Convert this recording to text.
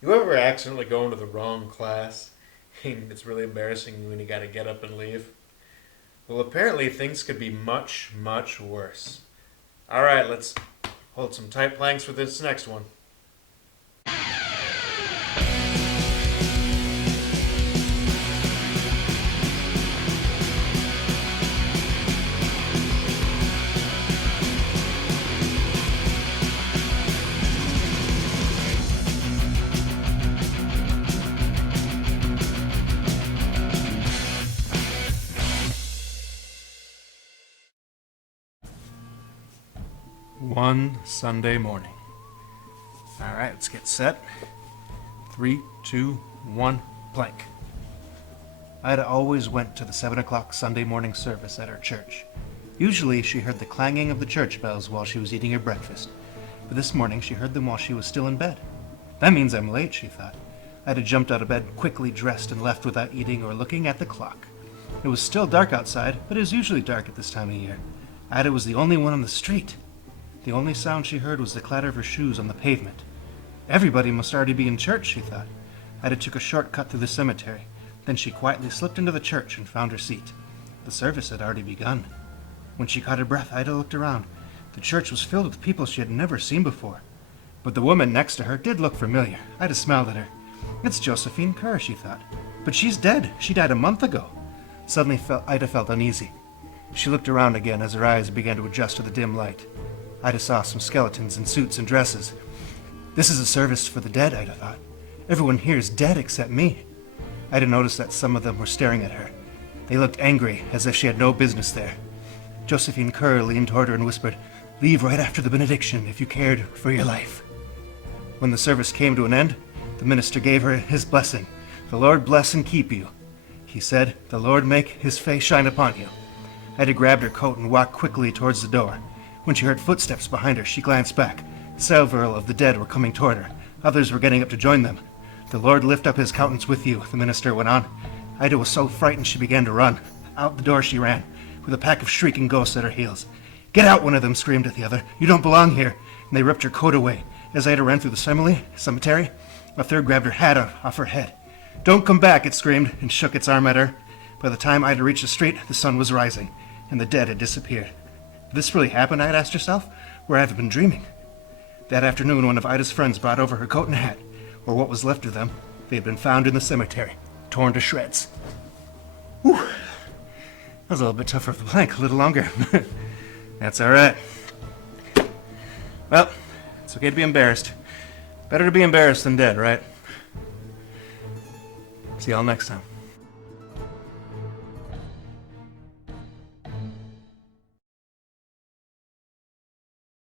You ever accidentally go into the wrong class and it's really embarrassing when you gotta get up and leave? Well, apparently things could be much, much worse. Alright, let's hold some tight planks for this next one. One Sunday morning. Alright, let's get set. 3, 2, 1, plank. Ida always went to the 7 o'clock Sunday morning service at her church. Usually she heard the clanging of the church bells while she was eating her breakfast, but this morning she heard them while she was still in bed. That means I'm late, she thought. Ida jumped out of bed, quickly dressed, and left without eating or looking at the clock. It was still dark outside, but it is usually dark at this time of year. Ida was the only one on the street. The only sound she heard was the clatter of her shoes on the pavement. Everybody must already be in church, she thought. Ida took a shortcut through the cemetery. Then she quietly slipped into the church and found her seat. The service had already begun. When she caught her breath, Ida looked around. The church was filled with people she had never seen before. But the woman next to her did look familiar. Ida smiled at her. It's Josephine Kerr, she thought. But she's dead. She died a month ago. Suddenly Ida felt uneasy. She looked around again as her eyes began to adjust to the dim light. Ida saw some skeletons in suits and dresses. This is a service for the dead, Ida thought. Everyone here is dead except me. Ida noticed that some of them were staring at her. They looked angry, as if she had no business there. Josephine Kerr leaned toward her and whispered, "Leave right after the benediction if you cared for your life." When the service came to an end, the minister gave her his blessing. "The Lord bless and keep you." He said, "The Lord make his face shine upon you." Ida grabbed her coat and walked quickly towards the door. When she heard footsteps behind her, she glanced back. Several of the dead were coming toward her. Others were getting up to join them. "The Lord lift up his countenance with you," the minister went on. Ida was so frightened she began to run. Out the door she ran, with a pack of shrieking ghosts at her heels. "Get out!" one of them screamed at the other. "You don't belong here!" And they ripped her coat away. As Ida ran through the cemetery, a third grabbed her hat off her head. "Don't come back!" it screamed, and shook its arm at her. By the time Ida reached the street, the sun was rising, and the dead had disappeared. Did this really happen, Ida asked herself, or have I been dreaming? That afternoon, one of Ida's friends brought over her coat and hat, or what was left of them. They had been found in the cemetery, torn to shreds. Whew. That was a little bit tougher of the plank, a little longer. That's all right. Well, it's okay to be embarrassed. Better to be embarrassed than dead, right? See y'all next time.